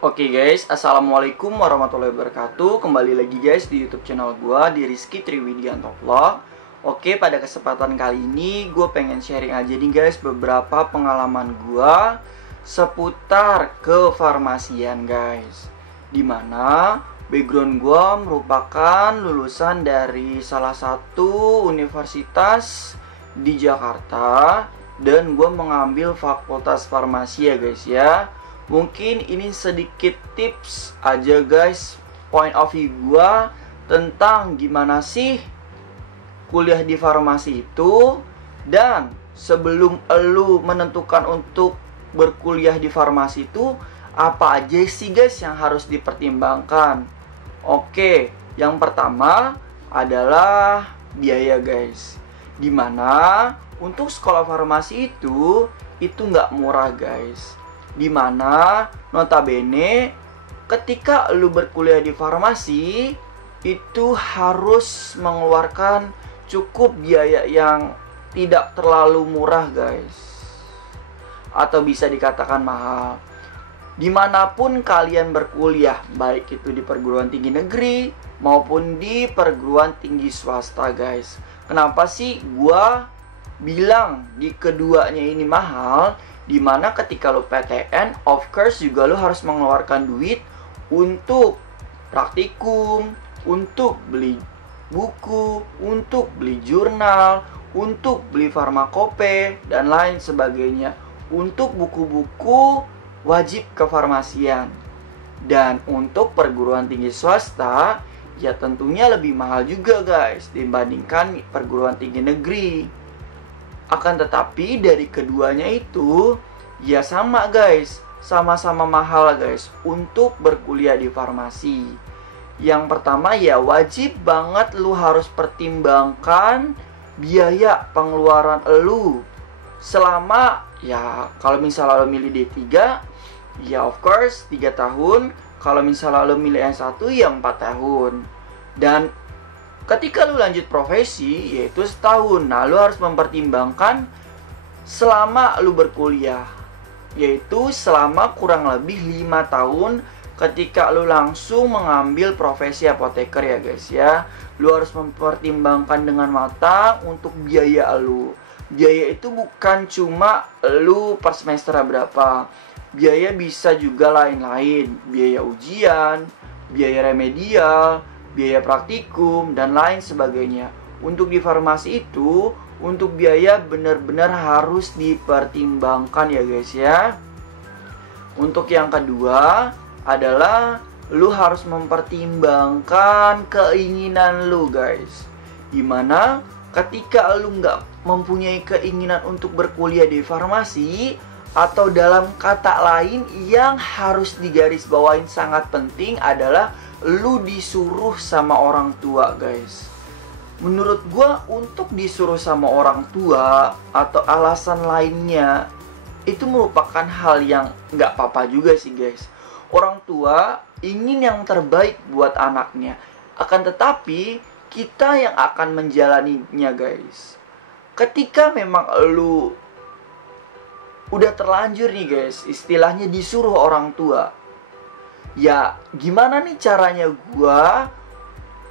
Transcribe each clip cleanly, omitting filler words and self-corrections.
Oke guys, assalamualaikum warahmatullahi wabarakatuh. Kembali lagi guys di YouTube channel gue, di Rizky Triwidianto Vlog. Oke, pada kesempatan kali ini gue pengen sharing aja nih guys beberapa pengalaman gue seputar kefarmasian guys. Dimana background gue merupakan lulusan dari salah satu universitas di Jakarta, dan gue mengambil fakultas farmasi ya guys ya. Mungkin ini sedikit tips aja guys, point of view gue tentang gimana sih kuliah di farmasi itu. Dan sebelum elu menentukan untuk berkuliah di farmasi itu, apa aja sih guys yang harus dipertimbangkan? Oke, yang pertama adalah biaya guys. Dimana untuk sekolah farmasi itu nggak murah guys. Dimana notabene ketika lu berkuliah di farmasi itu harus mengeluarkan cukup biaya yang tidak terlalu murah guys, atau bisa dikatakan mahal. Dimanapun kalian berkuliah, baik itu di perguruan tinggi negeri maupun di perguruan tinggi swasta guys. Kenapa sih gua bilang di keduanya ini mahal? Dimana ketika lo PTN, of course juga lo harus mengeluarkan duit untuk praktikum, untuk beli buku, untuk beli jurnal, untuk beli farmakope, dan lain sebagainya. Untuk buku-buku wajib kefarmasian. Dan untuk perguruan tinggi swasta, ya tentunya lebih mahal juga guys dibandingkan perguruan tinggi negeri. Akan tetapi dari keduanya itu ya sama guys, sama-sama mahal guys untuk berkuliah di farmasi. Yang pertama ya wajib banget lu harus pertimbangkan biaya pengeluaran lu selama, ya kalau misalnya lu milih D3 ya of course 3 tahun. Kalau misalnya lu milih S1 ya 4 tahun. Dan ketika lu lanjut profesi yaitu setahun. Nah lu harus mempertimbangkan selama lu berkuliah, yaitu selama kurang lebih 5 tahun ketika lu langsung mengambil profesi apoteker ya guys ya. Lu harus mempertimbangkan dengan matang untuk biaya lu. Biaya itu bukan cuma lu per semester berapa. Biaya bisa juga lain-lain. Biaya ujian, biaya remedial, biaya praktikum, dan lain sebagainya. Untuk di farmasi itu, untuk biaya benar-benar harus dipertimbangkan ya guys ya. Untuk yang kedua adalah lu harus mempertimbangkan keinginan lu guys. Dimana ketika lu nggak mempunyai keinginan untuk berkuliah di farmasi, atau dalam kata lain yang harus digarisbawahi sangat penting adalah lu disuruh sama orang tua guys. Menurut gua untuk disuruh sama orang tua atau alasan lainnya itu merupakan hal yang nggak apa-apa juga sih guys. Orang tua ingin yang terbaik buat anaknya. Akan tetapi kita yang akan menjalaninya guys. Ketika memang lu udah terlanjur nih guys, istilahnya disuruh orang tua, ya gimana nih caranya gua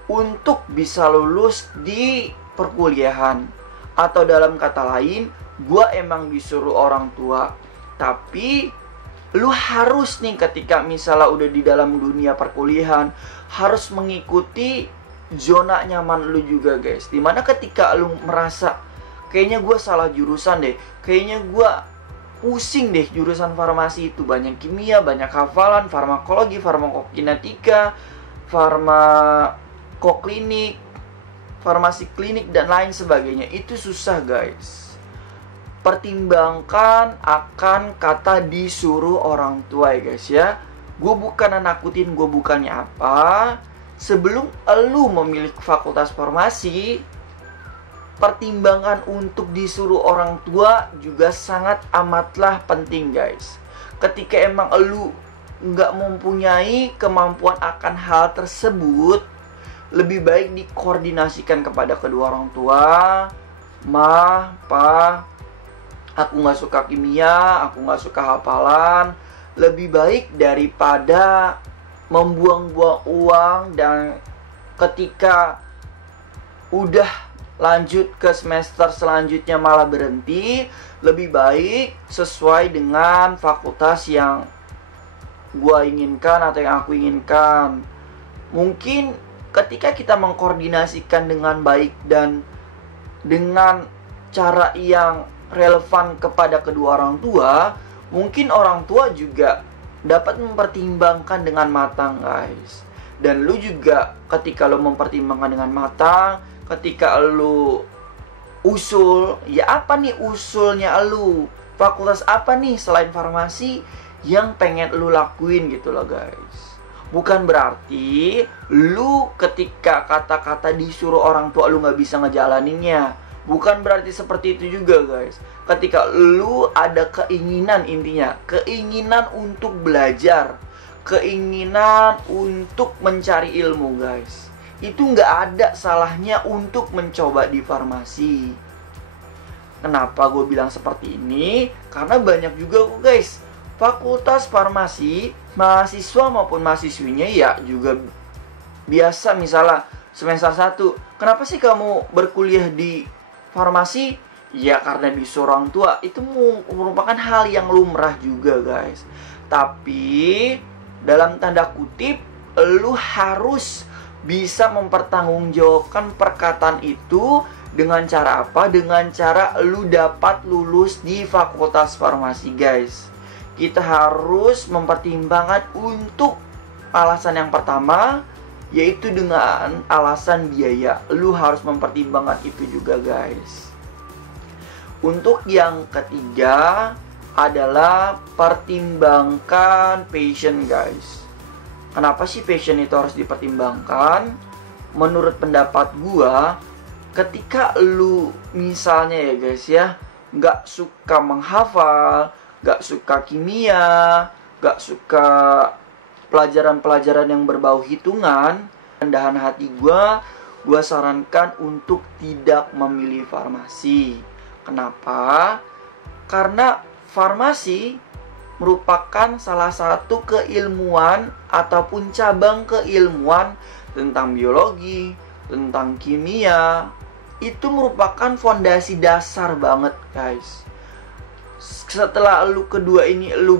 untuk bisa lulus di perkuliahan? Atau dalam kata lain, gua emang disuruh orang tua, tapi lu harus nih ketika misalnya udah di dalam dunia perkuliahan harus mengikuti zona nyaman lu juga guys. Dimana ketika lu merasa kayaknya gua salah jurusan deh, kayaknya gua pusing deh jurusan farmasi itu, banyak kimia, banyak hafalan, farmakologi, farmakokinetika, farmakoklinik, farmasi klinik, dan lain sebagainya. Itu susah guys. Pertimbangkan akan kata disuruh orang tua ya guys ya. Gue bukan nakutin, gue bukannya apa. Sebelum elu memilih fakultas farmasi, pertimbangan untuk disuruh orang tua juga sangat amatlah penting guys. Ketika emang elu nggak mempunyai kemampuan akan hal tersebut, lebih baik dikoordinasikan kepada kedua orang tua. Ma, pa, aku nggak suka kimia, aku nggak suka hafalan, lebih baik daripada membuang-buang uang dan ketika udah lanjut ke semester selanjutnya malah berhenti. Lebih baik sesuai dengan fakultas yang gua inginkan atau yang aku inginkan. Mungkin ketika kita mengkoordinasikan dengan baik dan dengan cara yang relevan kepada kedua orang tua, mungkin orang tua juga dapat mempertimbangkan dengan matang, guys. Dan lu juga ketika lu mempertimbangkan dengan matang, ketika lu usul, ya apa nih usulnya lu? Fakultas apa nih selain farmasi yang pengen lu lakuin gitu loh, guys. Bukan berarti lu ketika kata-kata disuruh orang tua lu nggak bisa ngejalaninnya. Bukan berarti seperti itu juga, guys. Ketika lu ada keinginan, intinya keinginan untuk belajar, keinginan untuk mencari ilmu, guys, itu nggak ada salahnya untuk mencoba di farmasi. Kenapa gue bilang seperti ini? Karena banyak juga kok, guys, fakultas farmasi, mahasiswa maupun mahasiswinya ya juga biasa. Misalnya semester 1, kenapa sih kamu berkuliah di farmasi? Ya karena disuruh orang tua. Itu merupakan hal yang lumrah juga, guys. Tapi dalam tanda kutip, lu harus bisa mempertanggungjawabkan perkataan itu. Dengan cara apa? Dengan cara lu dapat lulus di fakultas farmasi, guys. Kita harus mempertimbangkan untuk alasan yang pertama, yaitu dengan alasan biaya. Lu harus mempertimbangkan itu juga, guys. Untuk yang ketiga adalah pertimbangkan passion, guys. Kenapa sih passion itu harus dipertimbangkan? Menurut pendapat gua, ketika lu misalnya ya, guys ya, nggak suka menghafal, gak suka kimia, gak suka pelajaran-pelajaran yang berbau hitungan, rendahan hati gue sarankan untuk tidak memilih farmasi. Kenapa? Karena farmasi merupakan salah satu keilmuan ataupun cabang keilmuan tentang biologi, tentang kimia. Itu merupakan fondasi dasar banget, guys. Setelah lu kedua ini lu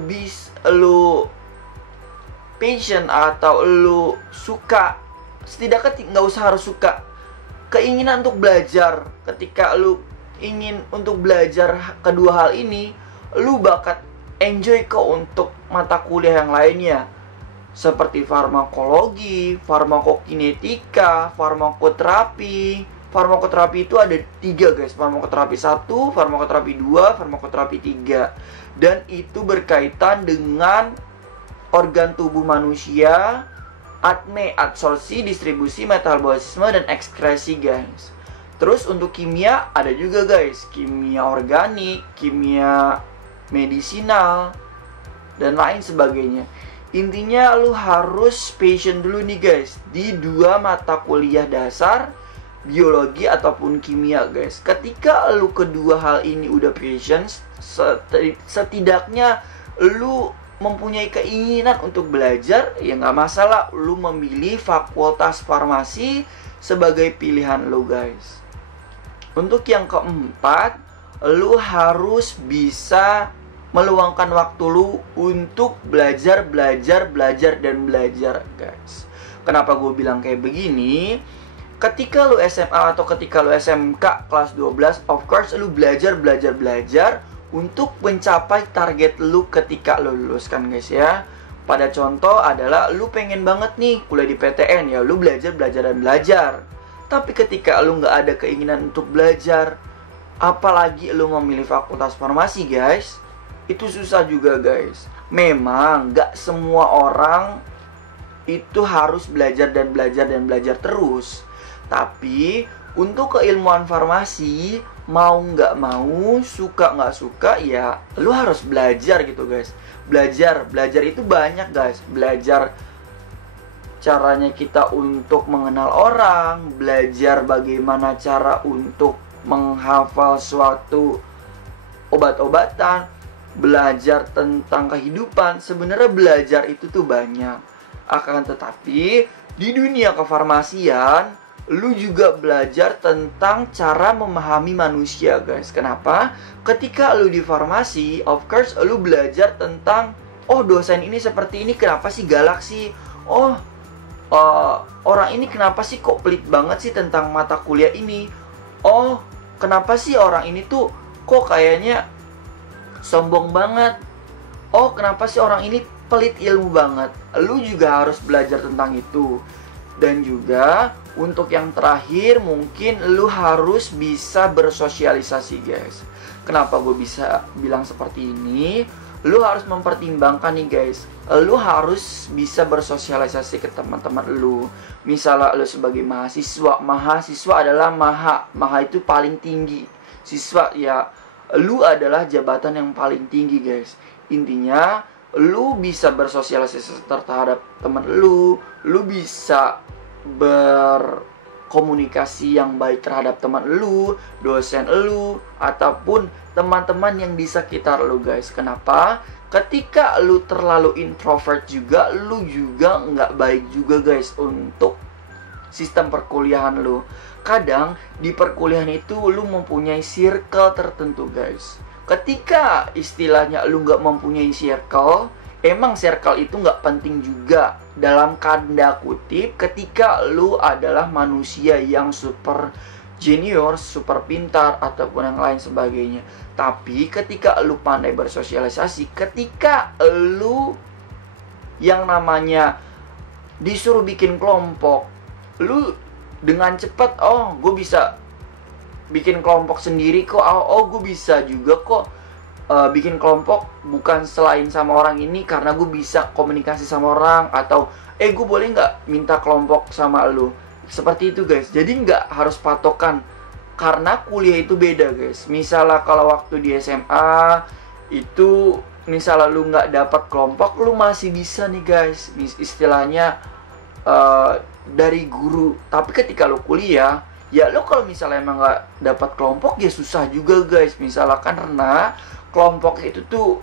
passion atau lu suka, setidaknya nggak usah harus suka, keinginan untuk belajar. Ketika lu ingin untuk belajar kedua hal ini, lu bakal enjoy kok untuk mata kuliah yang lainnya, seperti farmakologi, farmakokinetika, farmakoterapi. Farmakoterapi itu ada 3, guys. Farmakoterapi 1, farmakoterapi 2, farmakoterapi 3. Dan itu berkaitan dengan organ tubuh manusia, adsorpsi, distribusi, metabolisme, dan ekskresi, guys. Terus untuk kimia ada juga, guys. Kimia organik, kimia medisinal, dan lain sebagainya. Intinya lu harus passion dulu nih, guys, di 2 mata kuliah dasar, biologi ataupun kimia, guys. Ketika lu kedua hal ini udah passion, setidaknya lu mempunyai keinginan untuk belajar, ya nggak masalah lu memilih fakultas farmasi sebagai pilihan lu, guys. Untuk yang keempat, lu harus bisa meluangkan waktu lu untuk belajar, guys. Kenapa gue bilang kayak begini? Ketika lu SMA atau ketika lu SMK kelas 12, of course lu belajar untuk mencapai target lu ketika lu lulus, kan, guys ya. Pada contoh adalah lu pengen banget nih kuliah di PTN, ya lu belajar. Tapi ketika lu nggak ada keinginan untuk belajar, apalagi lu memilih fakultas farmasi, guys, itu susah juga, guys. Memang nggak semua orang itu harus belajar terus. Tapi untuk keilmuan farmasi, mau nggak mau, suka nggak suka, ya lu harus belajar gitu, guys. Belajar itu banyak, guys. Belajar caranya kita untuk mengenal orang, belajar bagaimana cara untuk menghafal suatu obat-obatan, belajar tentang kehidupan, sebenarnya belajar itu tuh banyak. Akan tetapi di dunia kefarmasian, lu juga belajar tentang cara memahami manusia, guys. Kenapa? Ketika lu di farmasi, of course lu belajar tentang, oh dosen ini seperti ini, kenapa sih galak sih? Oh, orang ini kenapa sih kok pelit banget sih tentang mata kuliah ini? Oh, kenapa sih orang ini tuh kok kayaknya sombong banget? Oh, kenapa sih orang ini pelit ilmu banget? Lu juga harus belajar tentang itu. Dan juga untuk yang terakhir, mungkin lu harus bisa bersosialisasi, guys. Kenapa gue bisa bilang seperti ini? Lu harus mempertimbangkan nih, guys. Lu harus bisa bersosialisasi ke teman-teman lu. Misalnya lu sebagai mahasiswa adalah maha itu paling tinggi. Siswa ya, lu adalah jabatan yang paling tinggi, guys. Intinya lu bisa bersosialisasi terhadap teman lu bisa berkomunikasi yang baik terhadap teman lu, dosen lu, ataupun teman-teman yang di sekitar lu, guys. Kenapa? Ketika lu terlalu introvert juga, lu juga nggak baik juga, guys, untuk sistem perkuliahan lu. Kadang di perkuliahan itu lu mempunyai circle tertentu, guys. Ketika istilahnya lu nggak mempunyai circle, emang circle itu nggak penting juga dalam tanda kutip ketika lu adalah manusia yang super junior, super pintar, ataupun yang lain sebagainya. Tapi ketika lu pandai bersosialisasi, ketika lu yang namanya disuruh bikin kelompok, lu dengan cepat, oh gue bisa bikin kelompok sendiri kok, oh gue bisa juga kok bikin kelompok bukan selain sama orang ini karena gue bisa komunikasi sama orang, atau gue boleh nggak minta kelompok sama lu. Seperti itu, guys. Jadi nggak harus patokan, karena kuliah itu beda, guys. Misalnya kalau waktu di SMA itu misalnya lu nggak dapat kelompok, lu masih bisa nih, guys, istilahnya dari guru. Tapi ketika lu kuliah, ya lu kalau misalnya emang nggak dapat kelompok, ya susah juga, guys. Misalkan karena kelompok itu tuh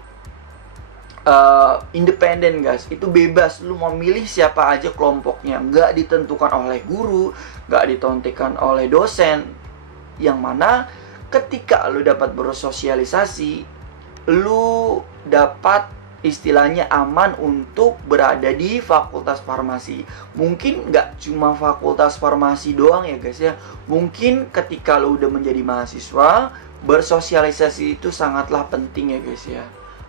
independen, guys. Itu bebas, lu mau milih siapa aja kelompoknya, nggak ditentukan oleh guru, nggak ditentukan oleh dosen. Yang mana ketika lu dapat bersosialisasi, lu dapat istilahnya aman untuk berada di fakultas farmasi. Mungkin nggak cuma fakultas farmasi doang ya, guys ya. Mungkin ketika lu udah menjadi mahasiswa, bersosialisasi itu sangatlah penting ya, guys ya.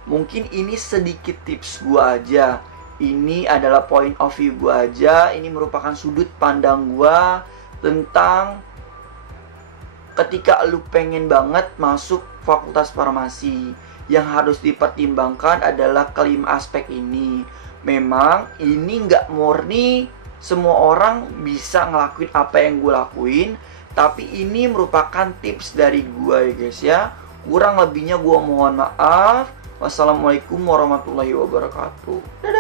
Mungkin ini sedikit tips gua aja. Ini adalah point of view gua aja. Ini merupakan sudut pandang gua tentang ketika lu pengen banget masuk fakultas farmasi. Yang harus dipertimbangkan adalah kelima aspek ini. Memang ini nggak murni semua orang bisa ngelakuin apa yang gue lakuin, tapi ini merupakan tips dari gue ya, guys ya. Kurang lebihnya gue mohon maaf. Wassalamualaikum warahmatullahi wabarakatuh. Dadah.